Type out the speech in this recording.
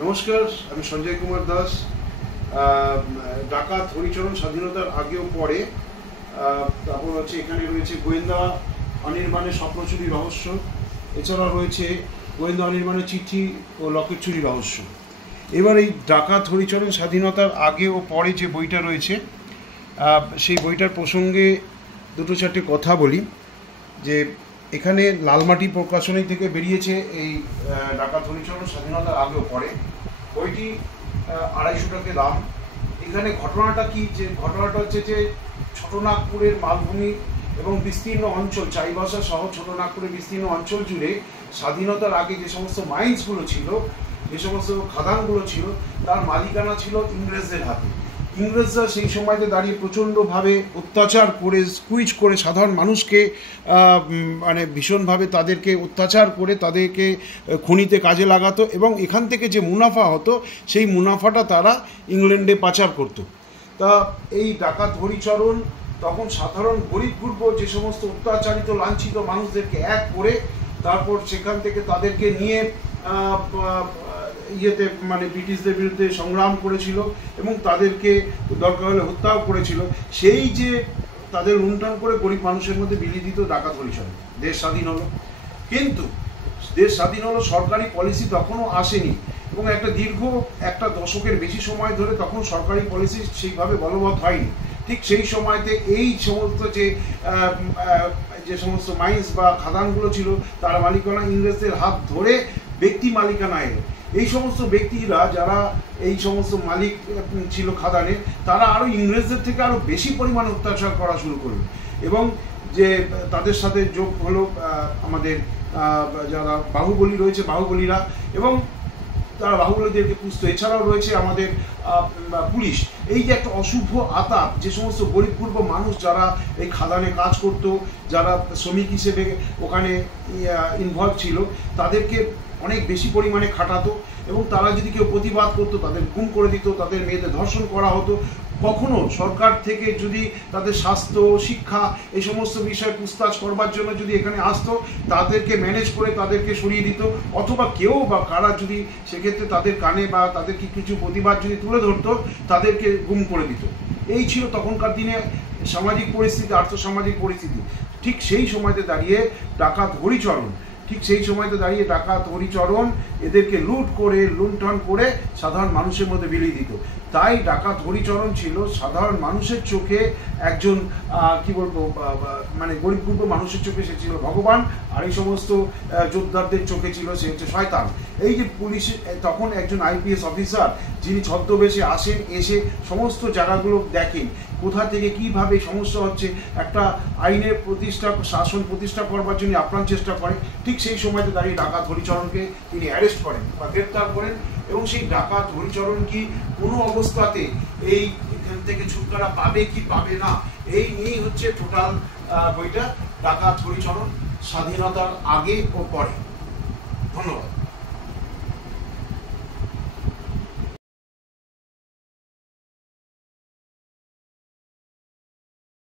নমস্কার, আমি সঞ্জয় কুমার দাস। ডাকাত হরিচরণ স্বাধীনতার আগেও পরে, তারপর হচ্ছে এখানে রয়েছে গোয়েন্দা অনির্বাণের স্বপ্নচুরি রহস্য, এছাড়া রয়েছে গোয়েন্দা অনির্বাণের চিঠি ও লকেট চুরি রহস্য। এবার এই ডাকাত হরিচরণ স্বাধীনতার আগে ও পরে যে বইটা রয়েছে, সেই বইটার প্রসঙ্গে দুটো চারটে কথা বলি। যে এখানে লালমাটি প্রকাশনী থেকে বেরিয়েছে এই ডাকাত হরিচরণ স্বাধীনতার আগেও পরে। বইটি 250 টাকা দাম। এখানে ঘটনাটা কি, যে ঘটনাটা হচ্ছে যে ছোটনাগপুরের মালভূমি এবং বিস্তীর্ণ অঞ্চল, চাইবাসা সহ ছোটনাগপুরের বিস্তীর্ণ অঞ্চল জুড়ে স্বাধীনতার আগে যে সমস্ত মাইন্সগুলো ছিল, যে সমস্ত খাদানগুলো ছিল, তার মালিকানা ছিল ইংরেজদের হাতে। ইংরেজরা সেই সময়তে দাঁড়িয়ে প্রচণ্ডভাবে অত্যাচার করে, স্কুইজ করে সাধারণ মানুষকে মানে ভীষণভাবে তাদেরকে অত্যাচার করে তাদেরকে খনিতে কাজে লাগাতো, এবং এখান থেকে যে মুনাফা হতো সেই মুনাফাটা তারা ইংল্যান্ডে পাচার করত। তা এই ডাকাত হরিচরণ তখন সাধারণ গরিব গুর্ব যে সমস্ত অত্যাচারিত লাঞ্ছিত মানুষদেরকে এক করে তারপর সেখান থেকে তাদেরকে নিয়ে মানে ব্রিটিশদের বিরুদ্ধে সংগ্রাম করেছিল এবং তাদেরকে দরকার হলে হত্যাও করেছিল। সেই যে তাদের লুণ্ঠন করে গরিব মানুষের মধ্যে বিলিয়ে দিত ডাকাত হরিচরণ। দেশ স্বাধীন হলো, কিন্তু দেশ স্বাধীন হলো, সরকারি পলিসি তখনও আসেনি, এবং দীর্ঘ একটা দশকের বেশি সময় ধরে তখন সরকারি পলিসি সেইভাবে বলবৎ হয়নি। ঠিক সেই সময়তে এই সমস্ত যে সমস্ত মাইন্স বা খাদানগুলো ছিল তার মালিকানা ইংরেজদের হাত ধরে ব্যক্তি মালিকানা এলো। এই সমস্ত ব্যক্তিরা যারা এই সমস্ত মালিক ছিল খাদানের, তারা আরও ইংরেজদের থেকে আরও বেশি পরিমাণে অত্যাচার করা শুরু করলো, এবং যে তাদের সাথে যোগ হলো আমাদের যারা বাহুবলী রয়েছে, বাহুবলীরা, এবং তারা বাহুবলীদেরকে পুষতো। এছাড়াও রয়েছে আমাদের পুলিশ। এই যে একটা অশুভ আতাপ, যে সমস্ত গরিব গুর্ব মানুষ যারা এই খাদানে কাজ করত, যারা শ্রমিক হিসেবে ওখানে ইনভলভ ছিল, তাদেরকে অনেক বেশি পরিমাণে খাটাতো, এবং তারা যদি কেউ প্রতিবাদ করতো তাদের গুম করে দিত, তাদের মেয়েদের ধর্ষণ করা হতো। কখনো সরকার থেকে যদি তাদের স্বাস্থ্য, শিক্ষা এই সমস্ত বিষয় পুছতাছ করবার জন্য যদি এখানে আসতো, তাদেরকে ম্যানেজ করে তাদেরকে সরিয়ে দিত, অথবা কেউ বা কারা যদি সেক্ষেত্রে তাদের কানে বা তাদেরকে কিছু প্রতিবাদ যদি তুলে ধরতো, তাদেরকে গুম করে দিত। এই ছিল তখনকার দিনে সামাজিক পরিস্থিতি, আর্থসামাজিক পরিস্থিতি। ঠিক সেই সময়তে দাঁড়িয়ে ডাকাত হরিচরণ এদেরকে লুণ্ঠন করে সাধারণ মানুষের মধ্যে বিলিয়ে দিত। তাই ডাকাত হরিচরণ ছিল সাধারণ মানুষের চোখে একজন মানে গরিব গুর্ব মানুষের চোখে সে ছিল ভগবান, আর এই সমস্ত যোদ্ধাদের চোখে ছিল সে হচ্ছে শয়তান। এই যে পুলিশ তখন একজন IPS অফিসার, যিনি ছদ্মবেশে আসেন, এসে সমস্ত জায়গাগুলো দেখেন, কোথা থেকে কীভাবে সমস্যা হচ্ছে, একটা আইনের শাসন প্রতিষ্ঠা করবার জন্য আপ্রাণ চেষ্টা করেন। ঠিক সেই সময়তে দাঁড়িয়ে ডাকাত হরিচরণকে তিনি অ্যারেস্ট করেন বা গ্রেপ্তার করেন, এবং সেই ডাকাত হরিচরণ কি কোনো অবস্থাতে এখান থেকে ছুটকারা পাবে কি পাবে না, এই নিয়েই হচ্ছে টোটাল বইটা, ডাকাত হরিচরণ স্বাধীনতার আগে ও পরে। ধন্যবাদ।